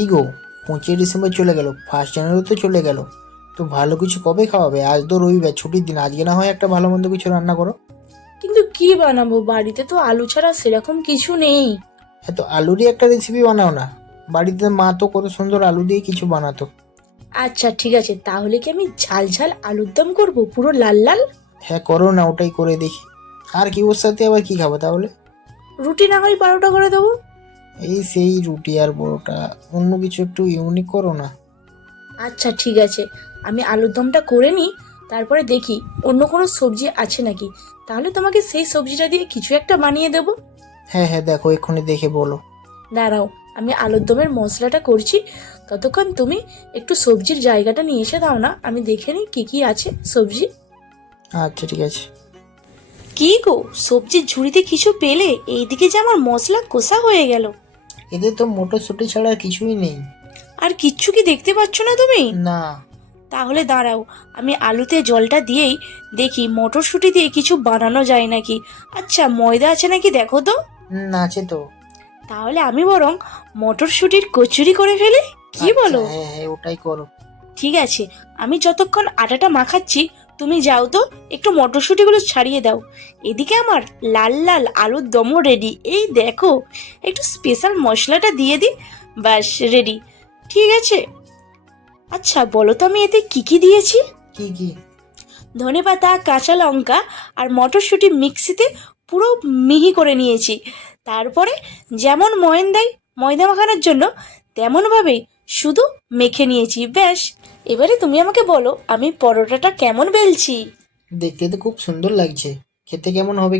কি গো, 25 ডিসেম্বর চলে গেল, 1 জানুয়ারি তো চলে গেল। তো ভালো কিছু কবে খাওয়াবে? আজ তো রবিবার, ছুটির দিন, আজকে না হয় একটা ভালো মন্দ কিছু রান্না করো। কিন্তু কি বানাবো, বাড়িতে তো আলু ছাড়া সেরকম কিছু নেই। এত আলুরই একটা রেসিপি বানাও না। বাড়িতে মা তো কত সুন্দর আলু দিয়ে কিছু বানাতো। আচ্ছা ঠিক আছে, তাহলে কি আমি ঝাল ঝাল আলুর দম করবো, পুরো লাল লাল? হ্যাঁ করো না, ওটাই করে দেখি। আর কি ওর সাথে আবার কি খাবো তাহলে? রুটি না হয় 12টা করে দেবো। এই সেই রুটি আর পরোটা, অন্য কিছু একটু ইউনিক করো না। আচ্ছা ঠিক আছে, আমি আলুর দমটা করে নিই, তারপরে দেখি অন্য কোনো সবজি আছে নাকি, তাহলে তোমাকে সেই সবজিটা দিয়ে কিছু একটা বানিয়ে দেবো। হ্যাঁ হ্যাঁ, দেখো এক্ষুনি দেখে বলো। দাঁড়াও, আমি আলুর দমের মশলাটা করছি, ততক্ষণ তুমি একটু সবজির জায়গাটা নিয়ে এসে দাও না, আমি দেখে নিই কি কি আছে সবজি। আচ্ছা ঠিক আছে। কি গো, সবজির ঝুড়িতে কিছু পেলে? এইদিকে যে আমার মশলা কষা হয়ে গেল। এতে তো মটরশুঁটি ছাড়া আর কিছুই নেই। আর কিচ্ছু কি দেখতে পাচ্ছ না তুমি? না। তাহলে দাঁড়াও, আমি আলুতে জলটা দিয়েই দেখি মটরশুঁটি দিয়ে কিছু বানানো যায় নাকি। আচ্ছা, ময়দা আছে নাকি দেখো তো। আছে তো। তাহলে আমি বরং মটরশুঁটির কচুরি করে ফেলি, কি আচ্ছা বলো? হ্যাঁ হ্যাঁ, ওটাই করো। ঠিক আছে, আমি যতক্ষণ আটাটা মাখাচ্ছি তুমি যাও তো, একটু মটরশুঁটিগুলো ছাড়িয়ে দাও। এদিকে আমার লাল লাল আলুর দমও রেডি, এই দেখো। একটু স্পেশাল মশলাটা দিয়ে দিই, ব্যাস রেডি। ঠিক আছে। আচ্ছা বলো তো, আমি এতে কি কি দিয়েছি? কি কি? ধনেপাতা, কাঁচা লঙ্কা আর মটরশুঁটি মিক্সিতে পুরো মিহি করে নিয়েছি। তারপরে যেমন ময়ন দেয় ময়দা মাখানোর জন্য, তেমনভাবেই শুধু মেখে নিয়েছি, ব্যাস। এবারে তুমি আমাকে বলো আমি পরোটাটা কেমন বেলছি। দেখতে তো খুব সুন্দর লাগছে, খেতে কেমন হবে